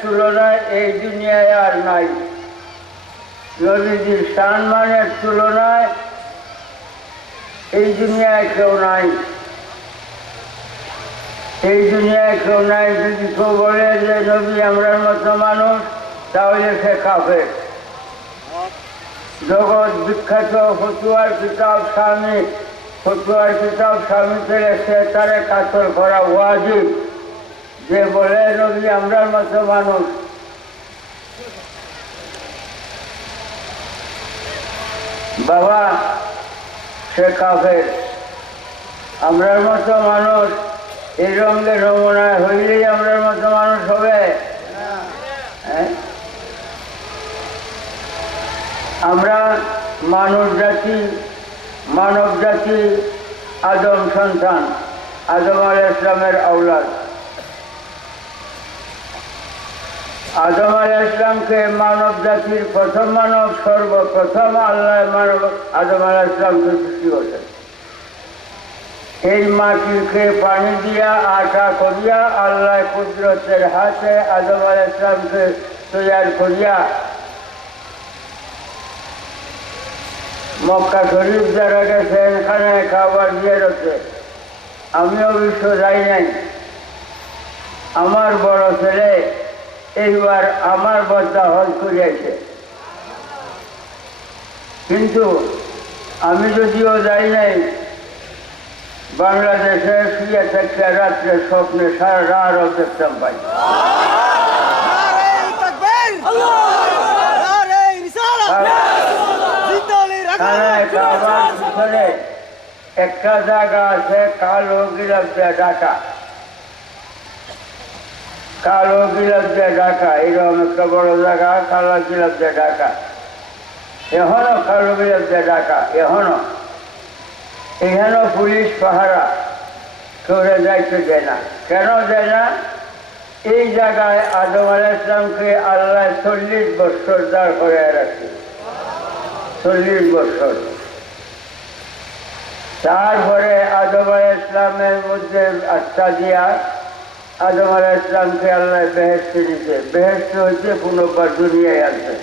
তুলনায় এই দুনিয়ায় আর নাই। নবীজির সম্মানের তুলনায় এই দুনিয়ায় কেউ নাই। এই দুনিয়ায় কেউ নাই। যদি কেউ বলে যে নবী আমরার মতো মানুষ, তাহলে সে কাফের। জগৎ বিখ্যাত ফতুয়ার কিতাব স্বামী থেকে সে তারে কাতল করা ওয়াজিব। যে বলে নবী আমরার মতো মানুষ, বাবা সে কাফের। আমরার মতো মানুষ এই রঙে নমুনায় হইলেই আমরার মতো মানুষ হবে। আমরা মানব জাতি আদম সন্তান, আদম আলাইহিস সালামের আওলাদ। আদম আলাইহিস সালামকে মানব জাতির প্রথম মানব, সর্বপ্রথম আল্লাহ মানব আদম আলাইহিস সালামকে সৃষ্টি করেছেন। এই মাটিকে পানি দিয়া আটা করিয়া আল্লাহ কুদরতের হাতে আদম আলাইহিস সালামকে তৈরি করিয়া মক্কা শরীফ যারা গেছেন এখানে খাবার দিয়ে রয়েছে। আমিও বিশ্ব যাই নাই। আমার বড় ছেলে এইবার আমার বদলা হজ করিয়াছে, কিন্তু আমি যদিও যাই নাই, বাংলাদেশে শুয়ে থাকতে রাত্রে স্বপ্নে সারা রাত দেখতাম পাই। একটা জায়গা আছে কালো গিলাপ দিয়ে ঢাকা, এরকম একটা বড় জায়গা কালো গিলাপ দিয়ে ঢাকা। এখনো কালো গিলাপ দিয়ে ঢাকা, এখানেও পুলিশ পাহারা করে যাইতে দেয় না। কেন দেয় না? এই জায়গায় আদম আলাইহিস সালামকে আল্লাহ 40 বছর দাঁড় করে রাখছে। 40 বছর। তারপরে আদম আলাইহিস সালামের মধ্যে আস্থা দিয়া আদম আলাইহিস সালামকে আল্লাহ বেহেশতে দিতে। বেহেশত হচ্ছে পুনর্বার দুনিয়ায় আছে।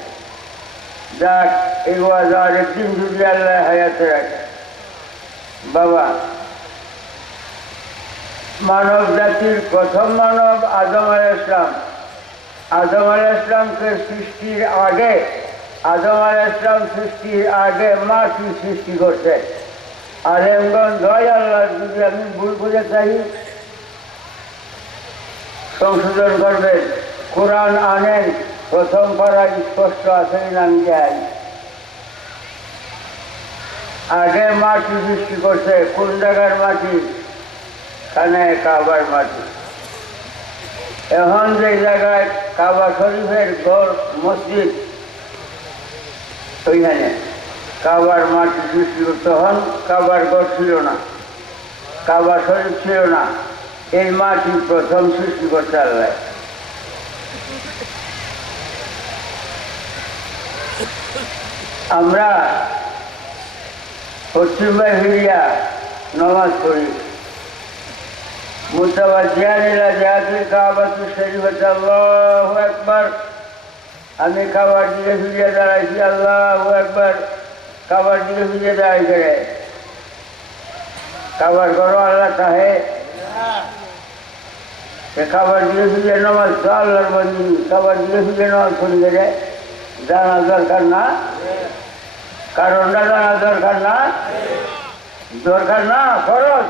যাক, এই ওয়াজ আরেকদিন যদি আল্লাহ হায়াতে রাখে। বাবা, মানব জাতির প্রথম মানব আদম আলাইহিস সালাম। আদম আলাইহিস সালামকে সৃষ্টির আগে মাটি সৃষ্টি করছে। আলেমগঞ্জ হয় আল্লাহ, যদি আমি ভুল করে চাই সংশোধন করবেন। কোরআন আনেন, প্রথম পাড়ায় স্পষ্ট আছে নাম যাই। আগে মাটি সৃষ্টি করছে। কোন জায়গার মাটি? কানে কাবার মাটি। এখন যে জায়গায় কাবা শরীফের ঘর মসজিদ, ওইখানে কাবার মাটি সৃষ্টি করতে হন। কাবার ঘর ছিল না, কাবা শরীফ ছিল না। এই মাটি প্রথম সৃষ্টি করতে আল্লাহ। আমরা পশ্চিমে ফিরিয়া নামাজ পড়ি। মুতাওয়াজ্জিহান ইলা জিহাতিল কাবাতিশ শরীফাতি আল্লাহু আকবার। আমি কাবার দিকে ফিরিয়ে দাঁড়াইছি, আল্লাহু আকবার। কাবার দিকে ফিরিয়ে দাঁড়াই করে কাবার করো আল্লাহ তাহে। খাবার দিকে ফিরিয়ে নামাজ তো আল্লাহর বন্দি। খাবার দিকে ফিরিয়ে নামাজ পড়ি করে জানা দরকার না? কারণটা জানা দরকার না? খরচ।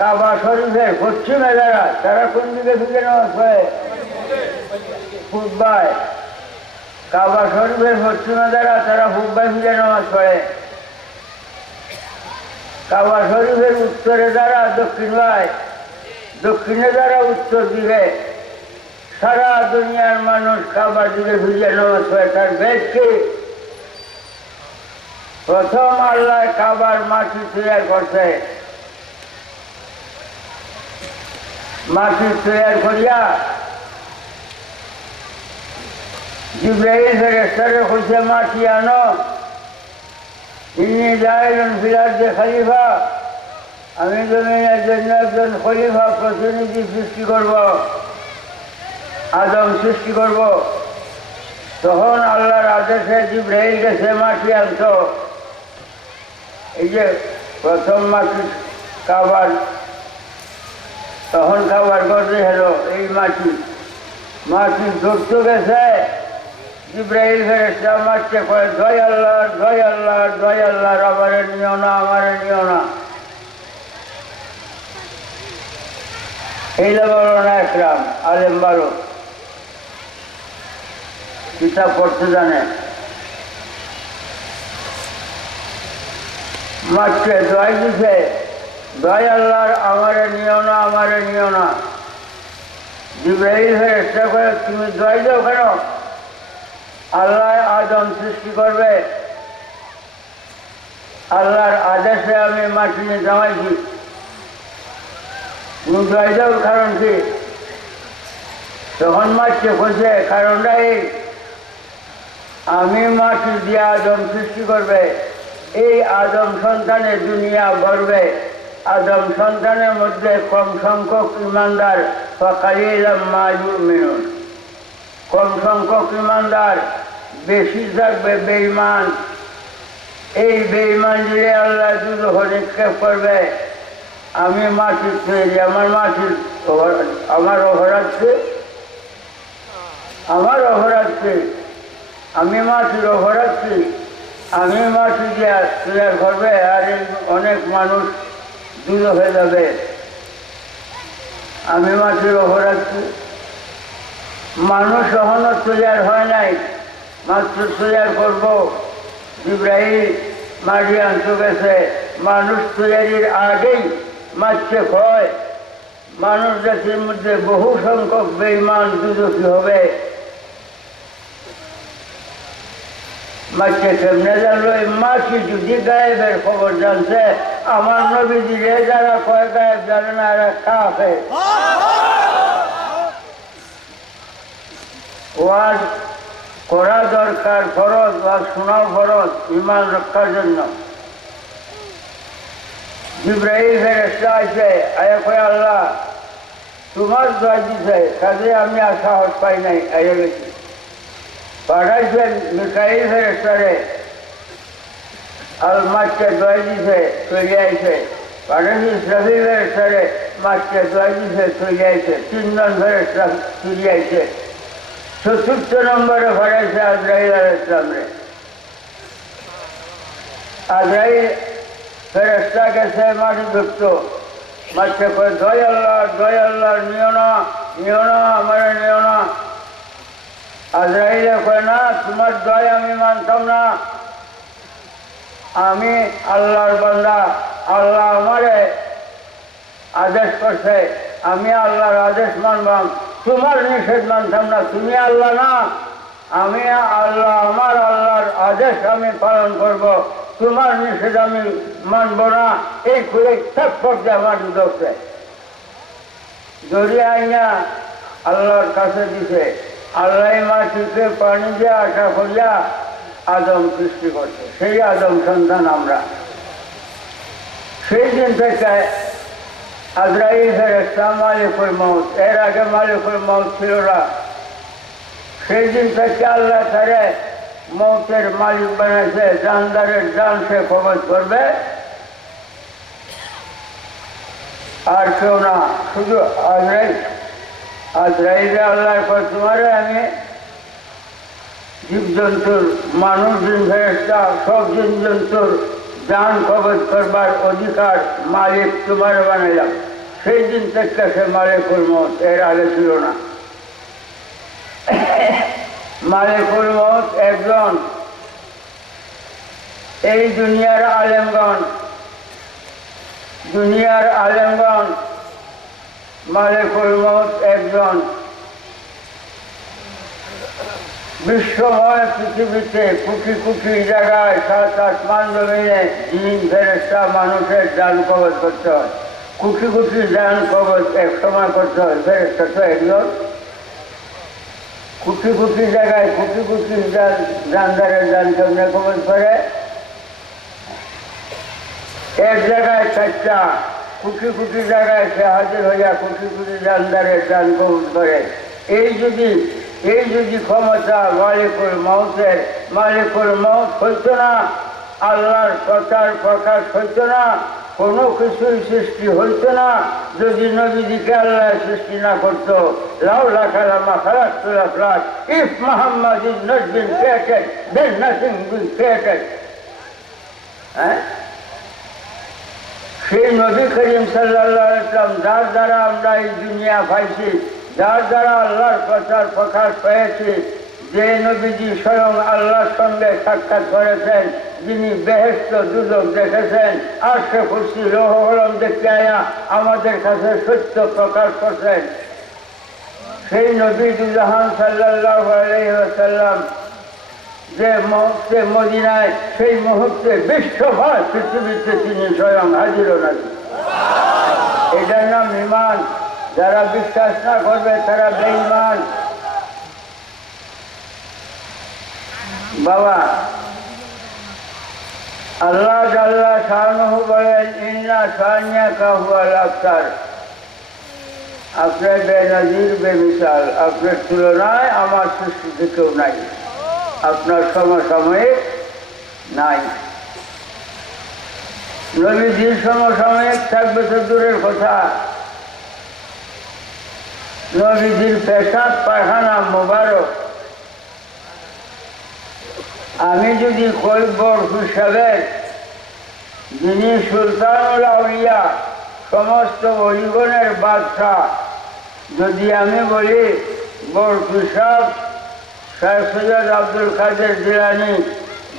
কাবা শরীফের পশ্চিমে যারা, তারা কোন দিকে ফিরে নামাজ পড়ে? পূর্বায়। কাবা শরীফের পশ্চিমে যারা, তারা পূর্বায় ফিরে নামাজ পড়ে। কাবা শরীফের উত্তরে যারা, দক্ষিণে যারা উত্তর দিকে। সারা দুনিয়ার মানুষ কাবার দিকে ফিরে নামাজ পড়ে। তার বেদ কি? প্রথম আল্লাহ কাবার মাটি তৈরি করছে। মাটি তৈরি করিয়া জিবরাইল ফেরেশতাকে কইছে, মাটি আনো। ইন্নী জাইলুন ফিল আরদি খলিফা। আমি জমিনের জন্য একজন খলিফা, প্রতিনিধি সৃষ্টি করব। আদম সৃষ্টি করব, তখন আল্লাহর আদেশে জিবরাইল গেছে মাটি আনতো। এই যে প্রথম মাটি খাবার, তখন খাবার করতে হলো এই মাটি ধরতে গেছে। জিবরাইল ফেরেশতা মারতে কয় জয় আল্লাহ, জয় আল্লাহ, জয় আল্লাহ, আমারে নিও না, আমারে নিও না। এই বলো না একরাম আলেম ভালো, কিতাব পড়তে জানে। মারতে জয় দিছে, জয় আল্লাহর, আমারে নিও না, আমারে নিও না। জিবরাইল ফেরেশতা কয় তুমি জয় দাও কেন? আল্লাহ আদম সৃষ্টি করবে, আল্লাহর আদেশে আমি মাটি নিয়ে জমাইছি, তুমি জয় দাও কারণ কি? তখন মারতে খুঁজে কারণটা এই, আমি মাটি দিয়ে আদম সৃষ্টি করবে, এই আদম সন্তানে দুনিয়া ভরবে। আদম সন্তানের মধ্যে কম সংখ্যক ইমানদার, ফাকালিলাম মা ইউমিনুন, কম সংখ্যক ইমানদার, বেশি থাকবে বেঈমান। এই বেঈমান দিয়ে আল্লাহ দুঃখ নিক্ষেপ করবে। আমি মাটির তৈরি, আমার অপরাধকে আমি মাটির অপরাধী, আমি মাটি দিয়ে তৈরি করবে, আর অনেক মানুষ দূর হয়ে যাবে। আমি মাটির অপরাধী, মানুষ এখনো তৈরি হয় নাই, মাত্র তৈরি করব। জিবরাইল মাটি আনতে গেছে, মানুষ তৈরির আগেই মারছে কয় মানুষ জাতির মধ্যে বহু সংখ্যক বেঈমান দুর্দশী হবে। মারছে কেমনে জানলো? মাছি যদি গায়েবের খবর জানছে, আমার নবীজি যারা কয় গায়েব জানে না, এরা কাফের। ওয়াজ করা দরকার ফরজ, ওয়াজ শোনাও ফরজ ঈমান রক্ষার জন্য। জিবরাইল ফেরেশতা আছে, আয়া কয় আল্লাহ তোমার দোয়া দিছে, কাজে আমি আর সাহস পাই নাই, আইয়া গেছি। পাঠাইছেন মিকাইল ফেরেশতারে, আর মাছকে দোয়া দিছে চলে আইছে। পাঠাইছে ইসরাফিল ফেরেশতারে, মাছকে দোয়া দিছে চলে আইছে। 3 জন ফেরেশতা চলে আইছে। চতুর্থ নম্বরে পাঠাইছে আজরাইল আলাইহিস সালামরে। আজরাইল ফেরেশতা গেছে মাটি ধরত, মাছকে কয় জয় আল্লাহ, জয় আল্লাহ, নিও না, নিও না, আমার নিও না। আজরাইলে কয় না, তোমার দয় আমি মানতাম না, আমি আল্লাহর বান্দা, আল্লাহ আমারে আদেশ করছে, আমি আল্লাহর আদেশ মানবাম, তোমার নিষেধ মানতাম না। তুমি আল্লাহ না, আমি আল্লাহ, আমার আল্লাহর আদেশ আমি পালন করব, তোমার নিষেধ আমি মানব না। এই খুলে থাপ্পড় দিয়ে আমার ধরছে, জড়িয়ে আইনা আল্লাহর কাছে দিছে। আল্লাহ মাটিতে পানি দিয়ে আশা করিয়া আদম সৃষ্টি করছে, সেই আদম সন্তান আমরা। সেই দিন থেকে আজরাইল ফেরেশতা মালিকুল মউত, এর আগে মালিকুল মউত ছিল না। সেই দিন থেকে আল্লাহ তারে মউতের মালিক বানাইছে, জানদারের জান সে কবজ করবে, আর কেউ না, শুধু আজরাইল। আজরাইলে আল্লাহ কয় তোমারে আমি জীবজন্তুর, মানুষ জিন ফেরেশতা সব জীবজন্তুর জান কবজ করবার অধিকার মালিক তোমার বানাইলাম। সেই দিন থেকে সে মালিকুল মউত, এর আগে ছিল না। মালিকুল মউত একজন। এই দুনিয়ার আলেমগণ, মালিকুল মউত একজন। বিশ্বময় পৃথিবীতে কোটি কোটি জায়গায় 7 আসমান জমিনে জিন ফেরেশতা মানুষের জান কবজ করতে হয়, কোটি কোটি জান কবজ এক সময় করতে হয়। ফেরেশতা তো একজন, কোটি কোটি জায়গায় কোটি কোটি জানদারের জান কেমনে কবজ করে? এক জায়গায় 4টা, কোটি কোটি জায়গায় সে হাজির হইয়া কোটি কোটি জানদারের জান কবজ করে। এই যদি ক্ষমতা মালিকুল মউত হইত না, আল্লাহর প্রচার প্রকাশ হইত না, কোনো কিছুই সৃষ্টি হইত না, যদি নবীজিকে আল্লাহ সৃষ্টি না করত। লাউলা কালামা খালাকুল আফলাক, if Muhammad is not been created, then nothing been created. হ্যাঁ, সেই নবী করিম সাল্লাল্লাহু আলাইহি ওয়াসাল্লাম যার দ্বারা আমরা এই দুনিয়া পাইছি, যার দ্বারা আল্লাহর প্রচার প্রকাশ পেয়েছি, যে নবীজি স্বয়ং আল্লাহর সঙ্গে সাক্ষাৎ করেছেন, যিনি বেহেশত দুজক দেখেছেন, আরশে কুরসি লৌহ কলম দেখতে আয়া আমাদের কাছে সত্য প্রকাশ করছেন, সেই নবী দুজাহান সাল্লাল্লাহু আলাইহি ওয়াসাল্লাম যে মুহূর্তে মদিনায়, সেই মুহূর্তে বিশ্বভর পৃথিবীতে তিনি স্বয়ং হাজির নাজির। এটার নাম ঈমান। যারা বিশ্বাস না করবে তারা বেঈমান। বাবা, আল্লাহ জাল্লা শানুহু বলেন, ইন্না শানিয়াকা হুয়াল আবতার, আপনার বেনজির বেমিসাল, আপনার তুলনায় আমার সৃষ্টিতে কেউ নাই, আপনার সমসাময়িক নাই। নবীজির সমসাময়িক থাকবে তো দূরের কথা, নবীজির পেশাব পায়খানা মোবারক আমি যদি কই বরফুর সাহেব, যিনি সুলতানুল আউলিয়া, সমস্ত অলিগণের বাদশাহ, যদি আমি বলি বরফুর সাহেব শাহ সৈয়দ আব্দুল কাদের জিলানী,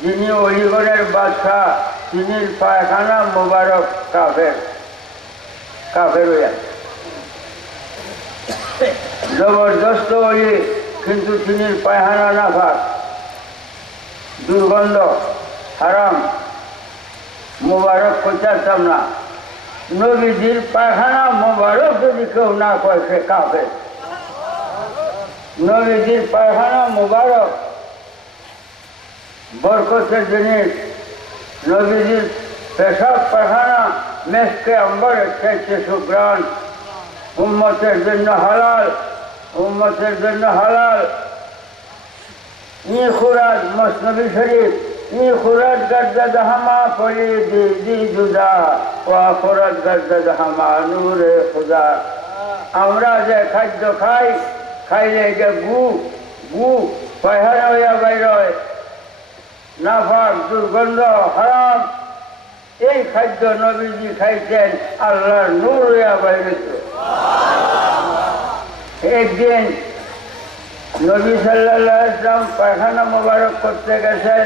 যিনি অলিগণের বাদশাহ, তিনি পায়খানা মোবারক কাফের হইয়া জবরদস্ত অলি, কিন্তু তিনি পায়খানা নাফাক, দুর্গন্ধ, হারাম, মোবারক করতাম না। নবীজির পায়খানা মোবারক যদি কেউ না করে সে কাফের। নবীজির পায়খানা মোবারক বরকতের জিনিস। নবীজির পেশাব পায়খানা মেসকে অম্বরের চাইতে সুগ্রাণ, উম্মতের জন্য হালাল, উম্মতের জন্য হালাল। ই খুরাজ মসনবী শরীফ, ই খুরাজ গর্দা জাহামা পড়ি দি জুদা, ওয়া খুরাজ গর্দা জাহামা নূরে খুদা। আমরা যে খাদ্য খাইলে যে গু পায়খানা হইয়া বাইর হয়, নাফাক, দুর্গন্ধ, হারাম, এই খাদ্য নবীজি খাইছেন, আল্লাহর নূর হইয়া বাইরেছে। একদিন নবী সাল্লাল্লাহু আলাইহি ওয়াসাল্লাম পায়খানা মোবারক করতে গেছেন।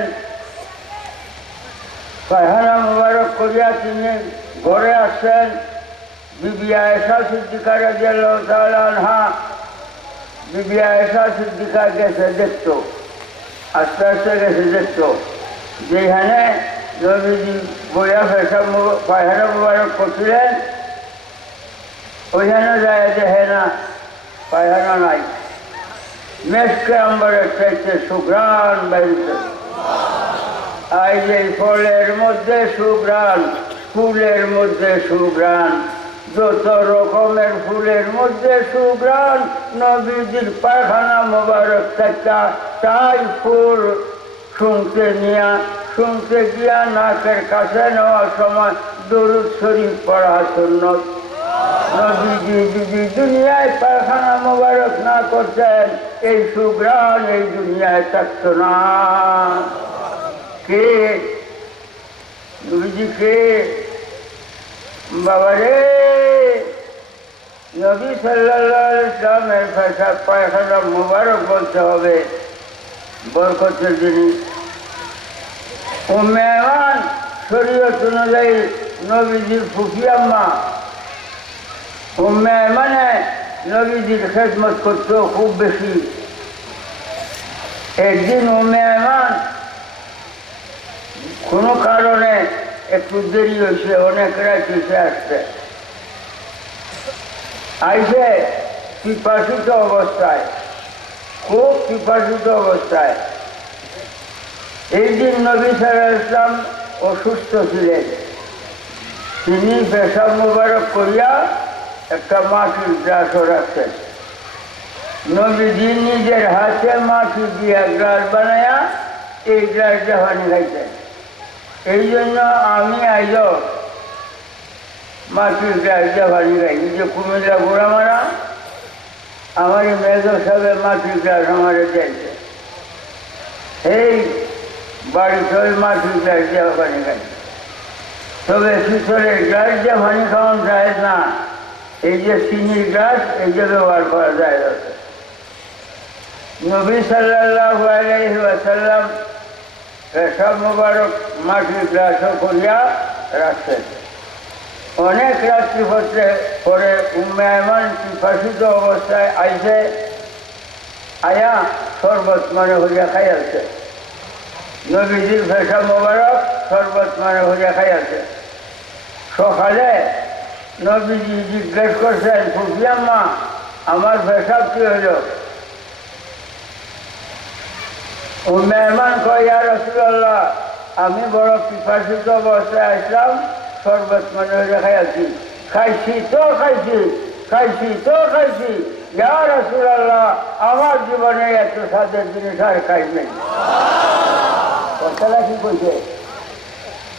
পায়খানা মোবারক করিয়া তিনি ঘরে আসছেন। বিবি আয়েশা সিদ্দিকা রাদিয়াল্লাহু তাআলা আনহা, বিবি আয়েশা সিদ্দিকা গেছে দেখতো, আস্তে আস্তে গেছে দেখতো, যেখানে নবীজি বইয়া পায়খানা মোবারক করছিলেন, ওইখানে যায় দেখে না পায়খানা নাই, মেসকে আম্বরের চাইতে সুঘ্রাণ বাইরেছে। আর যে ফলের মধ্যে সুঘ্রাণ, ফুলের মধ্যে সুঘ্রাণ, যত রকমের ফুলের মধ্যে সুঘ্রাণ, নবীজির পায়খানা মোবারক থেকে তাই ফুল শুনতে গিয়া নাকের কাছে নেওয়ার সময় দরুদ শরীফ পড়া সুন্নত। নবীজি যদি দুনিয়ায় পায়খানা মোবারক না করতেন, এই সুঘ্রাণ এই দুনিয়ায় থাকত না। কে নবীজি? কে বাবারে? নবী সাল্লাল্লাহু আলাইহি ওয়াসাল্লামের পেশাব পায়খানা মোবারক বলতে হবে, বরকতের জিনিস। উম্মে আয়মান শরীয়ত অনুযায়ী নবীজির ফুফি আম্মা। উম্মে আয়মানে নবীজির খেদমত করতো খুব বেশি। একদিন উম্মে আয়মান কোনো কারণে একটু দেরি হয়েছে, অনেক রাত হয়েছে আসতে, আইসে পিপাসিত অবস্থায়, খুব পিপাসিত অবস্থায়। এই দিন নবী সাল্লাল্লাহু আলাইহি ওয়াসাল্লাম অসুস্থ ছিলেন। তিনি পেশাব মোবারক করিয়া একটা মাটির গ্লাসও রাখতেন। নবীজি নিজের হাতে মাটি দিয়া গ্লাস বানায়া এই গ্লাসটা পানি খাইতেন। এই জন্য আমি আইজ মাটির গ্লাসটা পানি খাই। যে কুমিল্লা গোড়া মারা আমার মেজ সাহেবের মাটির গ্লাস আমারে চাইছে, এই বাড়িতে ওই মাটির গ্লাস দেওয়া পানি খাই। তবে পিছনের গ্লাস দিয়ে পানি খাওয়ান যায় না, এই যে চিনির গ্লাস এই যে ব্যবহার করা যায়। নবী সাল্লাল্লাহু আলাইহি ওয়াসাল্লাম পেশাব মোবারক মাটির গ্লাসও করিয়া রাখছেন। অনেক রাত্রি হচ্ছে পরে উম্মে আয়মান পিপাসিত অবস্থায় আইসে, আয়া শরবত মানে হইয়া খাইয়াছে। নবীজির পেশাব মোবারক শরবত মানে হইয়া খাইয়াছে। সকালে নবীজি জিজ্ঞেস করছেন, ফুফিয়াম্মা আমার পেশাব কি হইল? উম্মে আয়মান কয়, ইয়া রাসূলুল্লাহ আমি বড় পিপাসিত অবস্থায় আসলাম, শরবত মানে হইয়া খাইয়াছি। খাইছি তো খাইছি, খাইছি তো খাইছি, ইয়া রাসূলুল্লাহ আমার জীবনে এত স্বাদের জিনিস আর খাই নাই। কথাটা কি কইছে?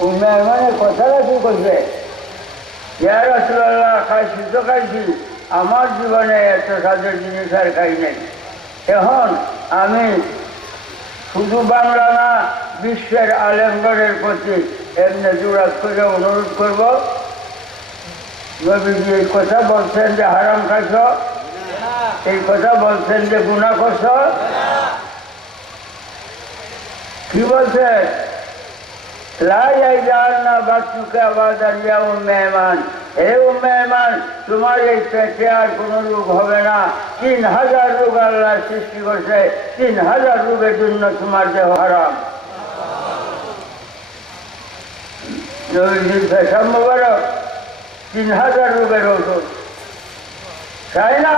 উম্মে আয়মানের কথাটা কি কইছে? ইয়া রাসূলুল্লাহ খাইছি তো খাইছি, আমার জীবনে এত স্বাদের জিনিস আর খাই নাই। এখন আমি শুধু বাংলা না, বিশ্বের আলেমগণের প্রতি এমনি জোরাত করে অনুরোধ করব, নবীজি এই কথা বলছেন যে হারাম খাইছ, এই কথা বলছেন যে গুনাহ করছ। কি বলছেন? হে উম্মে আয়মান তোমার এই পেটে আর কোন রোগ হবে না। 3000 রোগ আল্লাহ সৃষ্টি করছে, 3000 রোগের জন্য তোমার দেহ হারাম। নবীজির পেশাব মোবারক 3000 রোগের ওষুধ, তাই না?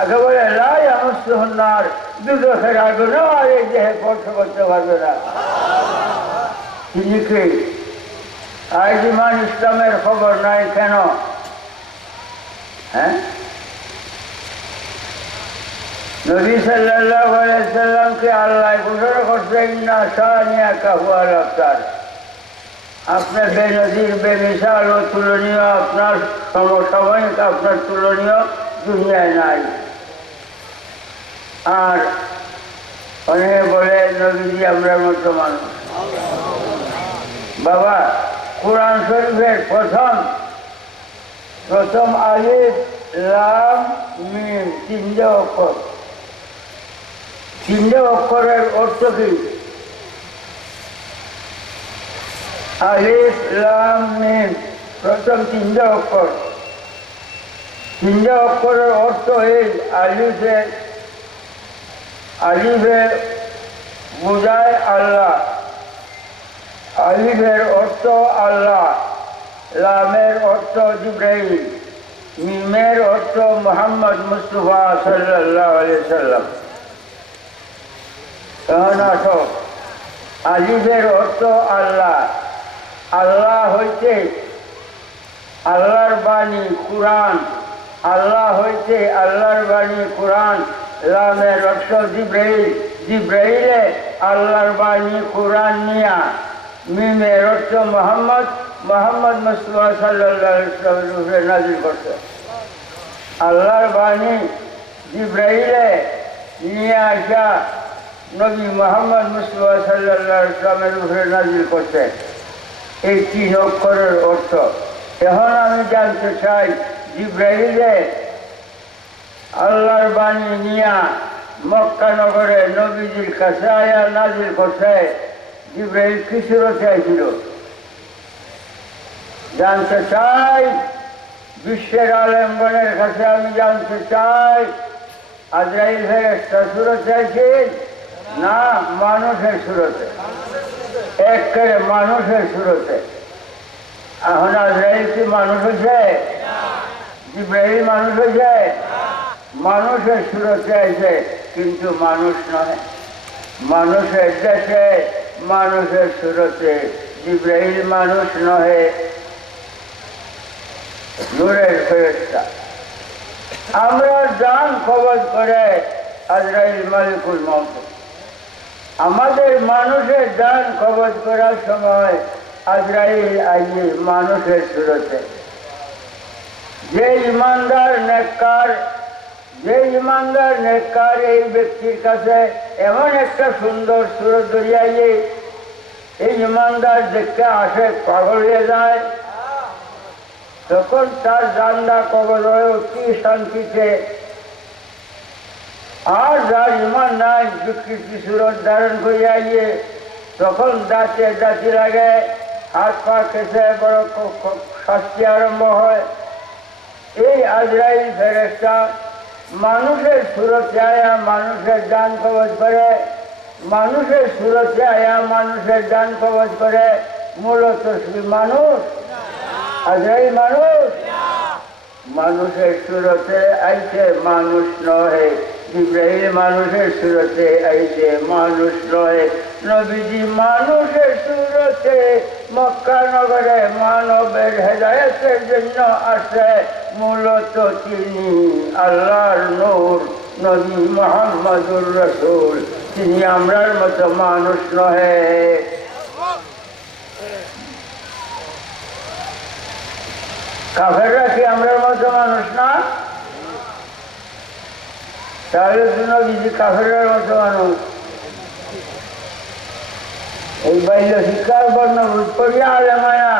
আগে বলে লাই আমস্তুহন্নার, দুদকের আগুনেও আর এই দেহে স্পর্শ করতে পারবে না। তিনি কে? আজ ইমান ইসলামের খবর নাই কেন? হ্যাঁ, নবী সাল্লাল্লাহু আলাইহি সাল্লামকে আল্লাহ ঘোষণা করছে, ইন্না শানিয়াকা হুয়াল আবতার। আপনার বেনজির বেমিসাল ও তুলনীয়, আপনার সমসাময়িক আপনার তুলনীয় দুনিয়ায় নাই। আর অনেকে বলে নবীজি আমরা মতো মানুষ। বাবা, কোরআন শরীফের প্রথম আলিফ লাম মিম 3টে অক্ষর। 3টে অক্ষরের অর্থ কি? আলিফ লাম মিম প্রথম 3টে অক্ষর। 3টে অক্ষরের অর্থ এই আলিফে বোঝায় আল্লাহ, আলিফের অর্থ আল্লাহ, লামের অর্থ জিবরাইল, মিমের অর্থ মুহাম্মদ মুস্তাফা সাল্লাল্লাহু আলাইহি সাল্লাম। এখন আসো, আলিফের অর্থ আল্লাহ। আল্লাহ হইতে আল্লাহর বাণী কুরআন, আল্লাহ হইতে আল্লাহর বাণী কুরআন। লামের অর্থ জিবরাইল, জিবরাইলে আল্লাহর বাণী কুরআন নিয়া। মিমের অর্থ মোহাম্মদ, মোহাম্মদ মুস্তাফা সাল্লাল্লাহু আলাইহি ওয়াসাল্লামের নাযিল করছে। আল্লাহর বাণী জিবরাইলে নিয়ে আসা নবী মোহাম্মদ মুস্তাফা সাল্লাল্লাহু আলাইহি ওয়াসাল্লামের উপরে নাযিল করছে। এই 3 অক্ষরের অর্থ। এখন আমি জানতে চাই, জিবরাইলে আল্লাহর বাণী নিয়া মক্কা নগরে নবীজির কাছে আয়া নাযিল করছে। জিবরাইল কি সুরতে আইছিল? জানতে চাই, বিশ্বের আলেমগণের কাছে আমি জানতে চাই, আজরাইল ফেরেশতা সুরতে আইছিল না মানুষের সুরতে? একেবারে মানুষের সুরতে। এখন আজরাইল কি মানুষ হয়েছে? জিবরাইল মানুষ হয়েছে? মানুষের সুরতে আইছে, কিন্তু মানুষ নয়। মানুষের দেশে মানুষের সুরতে। জিবরাইল মানুষ নহে, নূরের ফেরেশতা। আমরা জান কবজ করে আজরাইল মালিকুল মউত। আমাদের মানুষের জান কবজ করার সময় আজরাইল আইয়ে মানুষের সুরতে। যে ইমানদার নেককার এই ব্যক্তির কাছে এমন একটা সুন্দর সুরত দরিয়াইয়ে এই ইমানদার দেখতে আসে, পাগল হয়ে যায়, তখন তার জানটা কবজ হয় অতি শান্তিতে। আর যার ইমান নাই বিকৃতি সুরত ধারণ করিয়া গিয়ে তখন দাঁতি লাগে, হাত পা খেসে বড় শাস্তি আরম্ভ হয়। এই আজরাইল ফেরেশতা মানুষের সুরতে আয়া মানুষের জান কবজ করে, মানুষের সুরতে আয়া মানুষের জান কবজ করে। মূলত মানুষ আজরাইল মানুষের সুরতে আইছে, মানুষ নয়। জিবরাইল মানুষের সুরতে আইছে, মানুষ নয়। নবীজি মানুষের সুরতে মক্কা নগরে মানবের হেদায়েতের জন্য আসে। মূলত তিনি আল্লাহর নূর, নবী মুহাম্মদুর রাসূল। তিনি আমরার মতো মানুষ নহে। কাফেররা কি আমরার মতো মানুষ না? তাহলে নবীজি কাফেরের মতো মানুষ। এই বাল্য শিক্ষার বর্ণভূত করিয়া আলেমায়া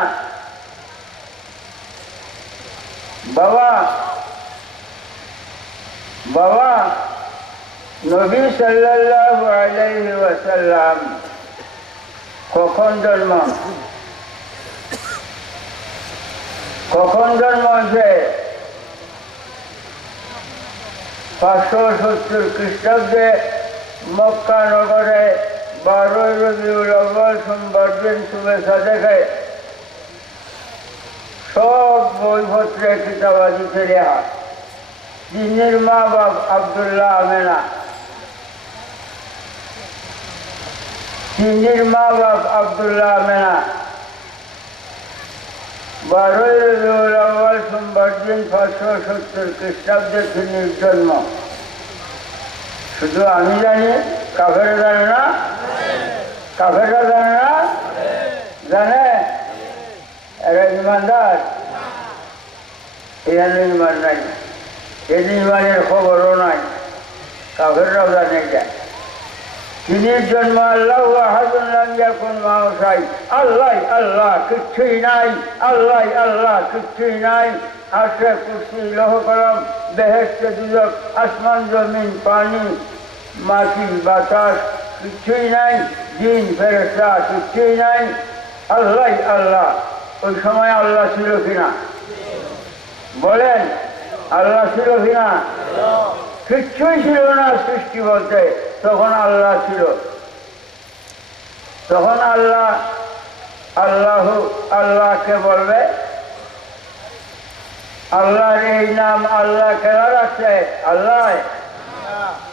বাবা নবী সাল্লাল্লাহু আলাইহি ওয়াসাল্লাম কখন জন্ম হয়েছে? 570 খ্রিস্টাব্দে মক্কা নগরে 12 রবিউল আউয়াল সোমবার দিন শুভেচ্ছা দেখে সব বইপত্রে কিতাবাদি ছেড়ে তিনির মা বাপ আব্দুল্লাহ আমেনা 12 রবিউল আউয়াল সোমবার দিন 570 খ্রিস্টাব্দে তিনির জন্ম। শুধু আমি জানি, কাফেররা জানে না? জানে? এরা ইমানদার? এখানে ইমান নাই, এদের ইমানের খবরও নাই, কাফেররাও জানে যায়। তিনির জন্ম আল্লাহ আল্লাহ কিচ্ছুই নাই। আরশে কুরসি, লৌহ কলম, বেহেশত দুজক, আসমান জমিন, পানি মাটি বাতাস কিচ্ছুই নাই, জিন ফেরেশতা কিচ্ছুই নাই, আল্লাহ। ওই সময় আল্লাহ ছিল কিনা বলেন? আল্লাহ ছিল কিনা? কিচ্ছুই ছিল না সৃষ্টি বলতে। তখন আল্লাহ ছিল। তখন আল্লাহকে বলবে, আল্লাহর এই নাম আল্লাহ কেন রাখছে?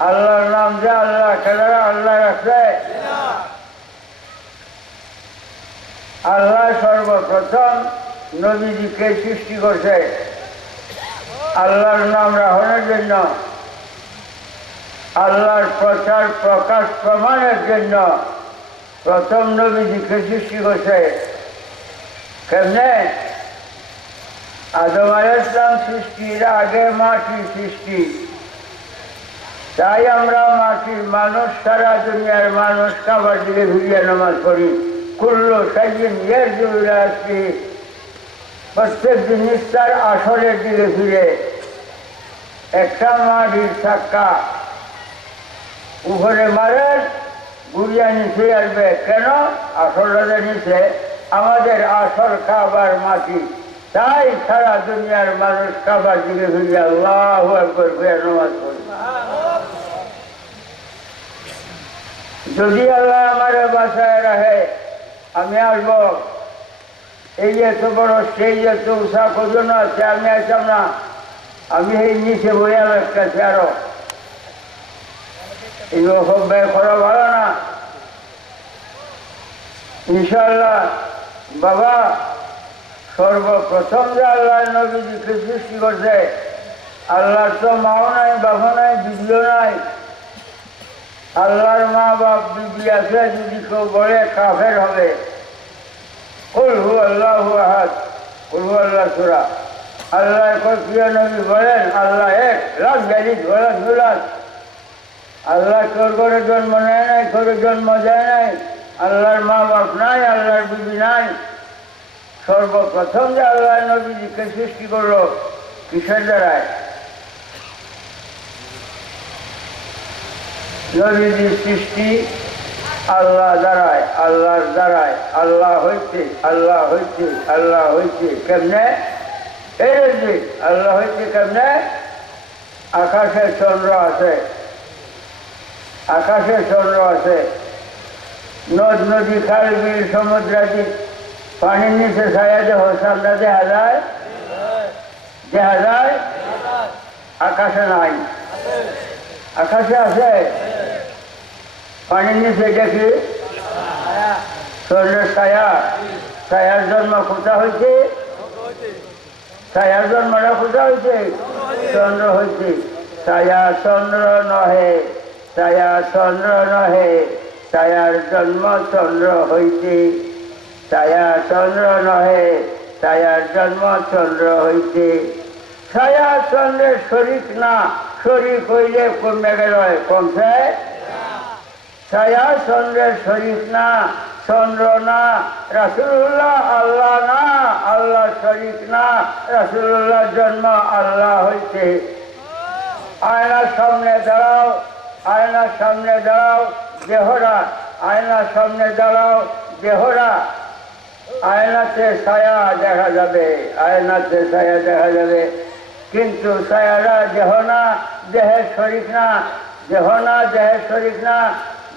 আল্লাহর নাম যে আল্লাহ কেন আল্লাহ রাখছে? আল্লাহ সর্বপ্রথম নবীজিকে সৃষ্টি করছে আল্লাহর নাম রাখনের জন্য, আল্লাহর প্রচার প্রকাশ প্রমাণের জন্য প্রথম নবীজিকে সৃষ্টি করছে। কেমনে? আদম আলাইহিস সালাম সৃষ্টির আগে মাটির সৃষ্টি। তাই আমরা মাটির মানুষ, সারা দুনিয়ার মানুষ কাবার দিকে ঘুরিয়ে নামাজ পড়ি। কুল্লু শাইইন ইয়ারজিউ ইলা আসলিহি, প্রত্যেক জিনিস তার আসলের দিকে ফিরে। একটা মাটির চাক্কা উপরে মারেন, ঘুরিয়া নিচে আসবে। কেন? আসলটা নিচে। আমাদের আসল কাবার মাটি। তাই সারা দুনিয়ার মানুষ কাবার দিকে ফিরে আল্লাহু আকবার করে নামাজ পড়ে। যদি আল্লাহ আমারে বাঁচায় রাখে, আমি আসবো। এই এত বড় সেই এত উষা কজন আছে, আমি আসলাম না। আমি এই নিচে বইয়া রাখতেছি। আরো এগুলো সব ব্যয় করা ভালো না। ইনশাআল্লাহ বাবা, সর্বপ্রথম যে আল্লাহ নবীজিকে সৃষ্টি করছে আল্লাহর তো মাও নাই, বাবা নাই, বিবিও নাই। আল্লাহর মা বাপ বিবি আছে, যদি কেউ বলে কাফের হবে। কুল হু আল্লাহু আহাদ, কুল হু আল্লাহ সূরা। আল্লাহ প্রিয় নবী বলেন আল্লাহ এক, লাখ জালিদ বলেন দুলাখ। আল্লাহ তোর করে জন্ম নেয় নাই, তোর জন্ম দেয় নাই। আল্লাহর মা বাপ নাই, আল্লাহর বিবি নাই। সর্বপ্রথম যে আল্লাহ নবীজিকে সৃষ্টি করলো কিসের দ্বারায়? নবীজির সৃষ্টি আল্লাহ দ্বারায়, আল্লাহর দ্বারায়। আল্লাহ হইতে, আল্লাহ হইতে, আল্লাহ হইতে কেমনে? এই যে আল্লাহ হইতে কেমনে? আকাশে চন্দ্র আছে, আকাশে চন্দ্র আছে। নদ নদী খাল বিল সমুদ্রাদি পানির নিচে ছায়া দেহ সামনে দেখা যায়, দেখা যায়। আকাশে নাই, আকাশে আছে। পানির নিচে দেখি চন্দ্রের ছায়া। ছায়ার জন্ম কোথা হয়েছে? ছায়ার জন্মটা কোথা হয়েছে? চন্দ্র হয়েছে। ছায়া চন্দ্র নহে, ছায়া চন্দ্র নহে, ছায়ার জন্ম চন্দ্র হইতে। ছায়া চন্দ্র নহে, ছায়ার জন্ম চন্দ্র হইতে। ছায়া চন্দ্রের শরিক না, শরিক হইলে কমে গেল, কমছে। ছায়া চন্দ্রের শরিক না, চন্দ্র না। রাসূলুল্লাহ আল্লাহ না, আল্লাহ শরিক না। রাসূলুল্লাহ জন্ম আল্লাহ হইতে। আয়নার সামনে দাঁড়াও, আয়নার সামনে দাঁড়াও দেহরা, আয়নার সামনে দাঁড়াও দেহরা। আয়নাতে ছায়া দেখা যাবে, আয়নাতে ছায়া দেখা যাবে, কিন্তু ছায়ারা দেহ না, দেহের শরিক না। দেহ না, দেহের শরিক না।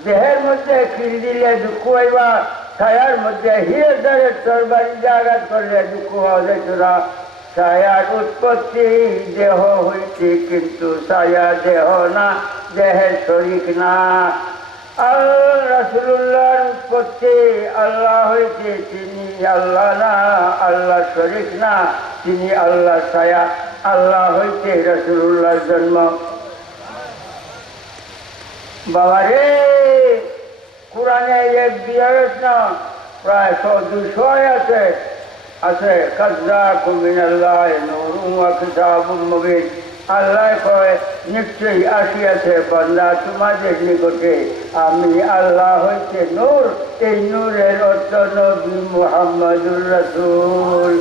দেহের মধ্যে কিল দিলে দুঃখ হইবা, ছায়ার মধ্যে হিরের দ্বারে তরবারি আঘাত করলে দুঃখ হওয়া যাইত না। ছায়ার উৎপত্তি দেহ হইতে, কিন্তু ছায়া দেহ না, দেহের শরিক না। আল্লাহ রাসূলুল্লাহর উৎপত্তি আল্লাহ হইতে, তিনি আল্লাহ না, আল্লাহ শরিক না, তিনি আল্লাহ ছায়া। আল্লাহ হইতে রাসূলুল্লাহর জন্ম। বাবা রে, কোরআনে এক বিয়ারস না প্রায় 100-200 আছে, আছে কাযযাকুম মিনাল্লাহি নূরুন ওয়া কিতাবুম মুবিন। আল্লাহ কয় নিশ্চয়ই আসিয়াছে বান্দা তোমাদের নিকটে, আমি আল্লাহ হইতে নূর। এই নূরের অর্থ নবী মুহাম্মদুর রাসূল।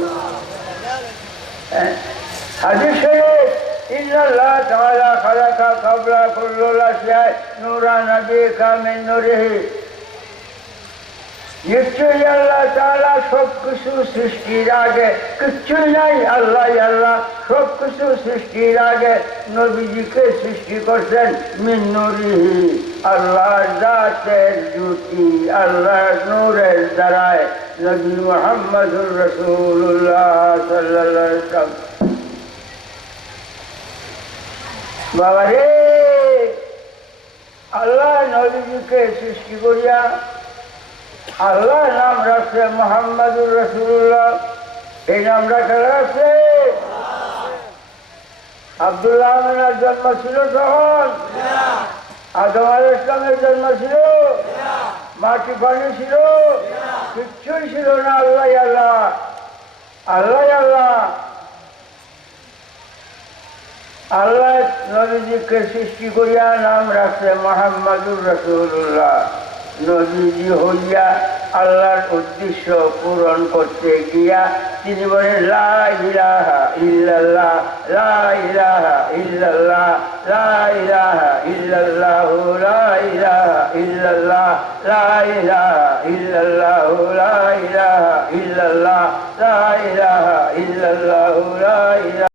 হাদিস শরীফ, ইন্নাল্লাহ তাআলা খালাকা ক্বাবলা কুল্লি শাইইন নূরান নাবিকা মিন নূরিহি। নিশ্চয়ই আল্লাহ তাআলা সবকিছু সৃষ্টির আগে, কিচ্ছুই নাই, আল্লাহ আল্লাহ সবকিছু সৃষ্টির আগে নবীজিকে সৃষ্টি করছেন মিন নূরিহি, আল্লাহর জাতের জ্যোতি, আল্লাহর নূরের দ্বারায়। নবী মুহাম্মদুর রাসূলুল্লাহ সাল্লাল্লাহু আলাইহি ওয়াসাল্লাম। বাবা রে, আল্লাহ নবীজিকে সৃষ্টি করিয়া আল্লাহ নাম রাখছে মুহাম্মদুর রাসূলুল্লাহ। এই নাম রাখা রাখছে। আব্দুল্লাহ আমিনার জন্ম ছিল তখন? আদম আলাইহিস সালামের জন্ম ছিল? মাটি পানি ছিল? কিচ্ছুই ছিল না। আল্লাহ আল্লাহ, আল্লাহ আল্লাহ। আল্লাহ নবীজিকে সৃষ্টি করিয়া নাম রাখছে মুহাম্মদুর রাসূলুল্লাহ। নবীজি হইয়া আল্লাহর উদ্দেশ্য পূরণ করতে গিয়া তিনি বলেন লা ইলাহা ইল্লাল্লাহ, লা ইলাহা ইল্লাল্লাহ, লা ইলাহা ইল্লাল্লাহ, লা ইলাহা ইল্লাল্লাহ, লা ইলাহা ইল্লাল্লাহ, লা ইলাহা ইল্লাল্লাহ, লা ইলাহা ইল্লাল্লাহ, লা ইলাহা